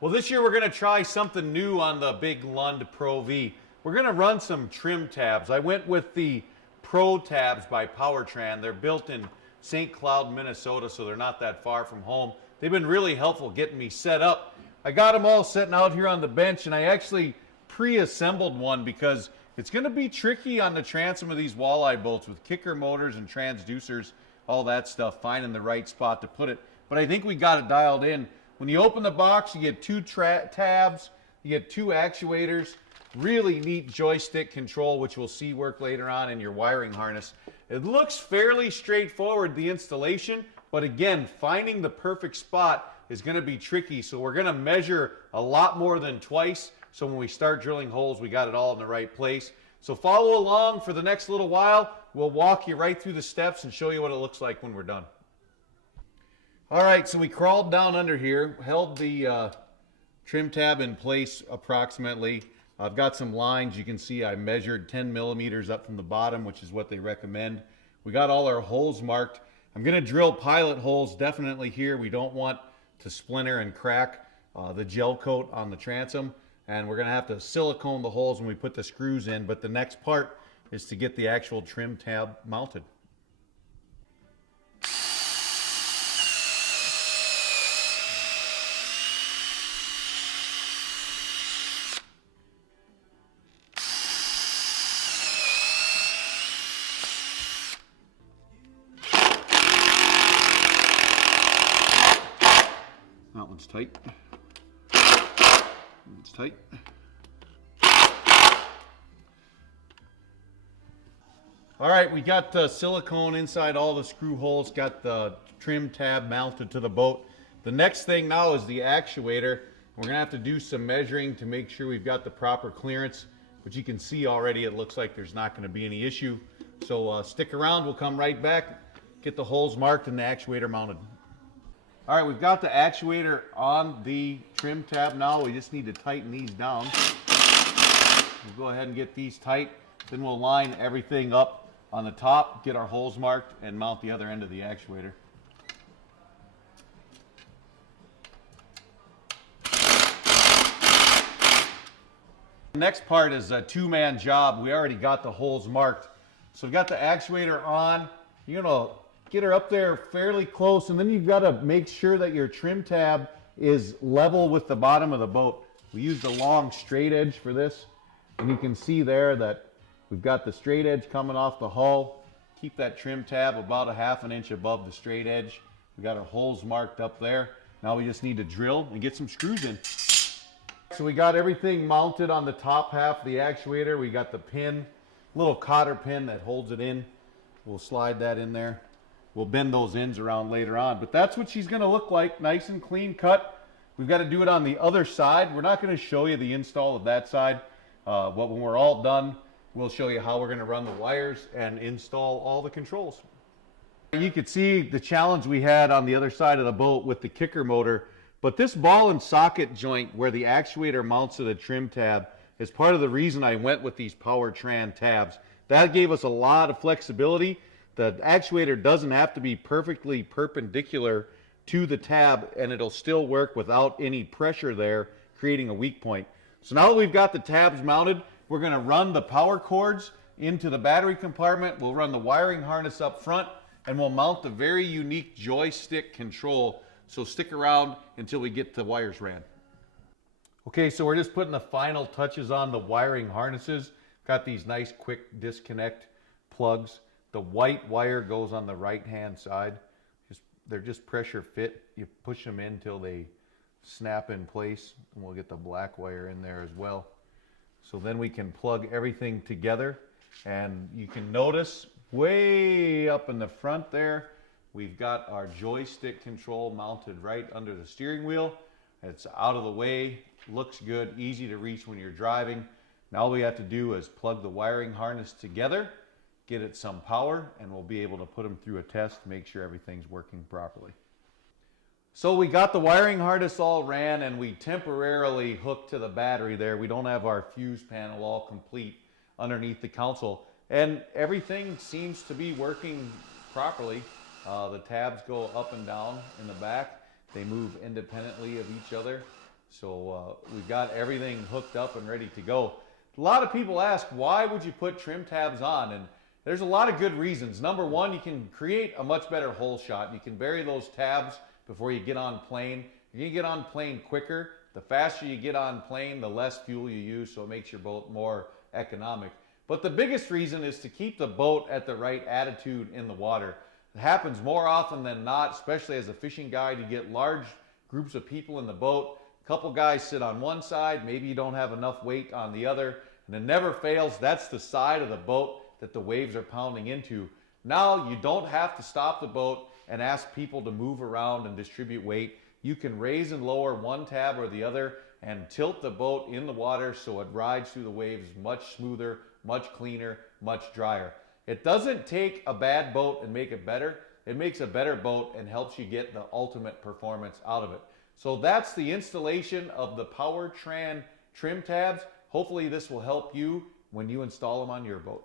Well, this year we're going to try something new on the big Lund Pro V. We're going to run some trim tabs. I went with the Pro Tabs by PowrTran. They're built in St. Cloud, Minnesota, so they're not that far from home. They've been really helpful getting me set up. I got them all sitting out here on the bench, and I actually pre-assembled one because it's going to be tricky on the transom of these walleye boats with kicker motors and transducers, all that stuff, finding the right spot to put it. But I think we got it dialed in. When you open the box, you get two tabs, you get two actuators, really neat joystick control, which we'll see work later on in your wiring harness. It looks fairly straightforward, the installation, but again, finding the perfect spot is going to be tricky, so we're going to measure a lot more than twice, so when we start drilling holes, we got it all in the right place. So follow along for the next little while. We'll walk you right through the steps and show you what it looks like when we're done. All right, so we crawled down under here, held the trim tab in place approximately. I've got some lines. You can see I measured 10 millimeters up from the bottom, which is what they recommend. We got all our holes marked. I'm going to drill pilot holes definitely here. We don't want to splinter and crack the gel coat on the transom. And we're going to have to silicone the holes when we put the screws in. But the next part is to get the actual trim tab mounted. That one's tight. It's tight. All right, we got the silicone inside all the screw holes, got the trim tab mounted to the boat. The next thing now is the actuator. We're gonna have to do some measuring to make sure we've got the proper clearance, but you can see already it looks like there's not gonna be any issue. So stick around, we'll come right back, get the holes marked and the actuator mounted. All right, we've got the actuator on the trim tab now. We just need to tighten these down. We'll go ahead and get these tight. Then we'll line everything up on the top, get our holes marked, and mount the other end of the actuator. The next part is a two-man job. We already got the holes marked. So we've got the actuator on. You're gonna get her up there fairly close, and then you've got to make sure that your trim tab is level with the bottom of the boat. We used a long straight edge for this, and you can see there that we've got the straight edge coming off the hull. Keep that trim tab about a ½ an inch above the straight edge. We got our holes marked up there. Now we just need to drill and get some screws in. So we got everything mounted on the top half of the actuator. We got the pin, little cotter pin that holds it in. We'll slide that in there. We'll bend those ends around later on, but that's what she's going to look like, nice and clean cut. We've got to do it on the other side. We're not going to show you the install of that side, but when we're all done, we'll show you how we're going to run the wires and install all the controls. You could see the challenge we had on the other side of the boat with the kicker motor, but this ball and socket joint where the actuator mounts to the trim tab is part of the reason I went with these PowrTran tabs. That gave us a lot of flexibility. The actuator doesn't have to be perfectly perpendicular to the tab, and it'll still work without any pressure there, creating a weak point. So now that we've got the tabs mounted, we're going to run the power cords into the battery compartment. We'll run the wiring harness up front, and we'll mount the very unique joystick control. So stick around until we get the wires ran. Okay, so we're just putting the final touches on the wiring harnesses. Got these nice quick disconnect plugs. The white wire goes on the right-hand side. They're just pressure fit. You push them in until they snap in place, and we'll get the black wire in there as well. So then we can plug everything together, and you can notice way up in the front there, we've got our joystick control mounted right under the steering wheel. It's out of the way, looks good, easy to reach when you're driving. Now all we have to do is plug the wiring harness together, get it some power, and we'll be able to put them through a test to make sure everything's working properly. So we got the wiring harness all ran, and we temporarily hooked to the battery there. We don't have our fuse panel all complete underneath the console, and everything seems to be working properly. The tabs go up and down in the back. They move independently of each other. So we've got everything hooked up and ready to go. A lot of people ask, why would you put trim tabs on? And there's a lot of good reasons. Number one, you can create a much better hole shot. You can bury those tabs before you get on plane. You're gonna get on plane quicker. The faster you get on plane, the less fuel you use, so it makes your boat more economic. But the biggest reason is to keep the boat at the right attitude in the water. It happens more often than not, especially as a fishing guide. You get large groups of people in the boat. A couple guys sit on one side, maybe you don't have enough weight on the other, and it never fails. That's the side of the boat that the waves are pounding into. Now you don't have to stop the boat and ask people to move around and distribute weight. You can raise and lower one tab or the other and tilt the boat in the water so it rides through the waves much smoother, much cleaner, much drier. It doesn't take a bad boat and make it better. It makes a better boat and helps you get the ultimate performance out of it. So that's the installation of the PowrTran trim tabs. Hopefully this will help you when you install them on your boat.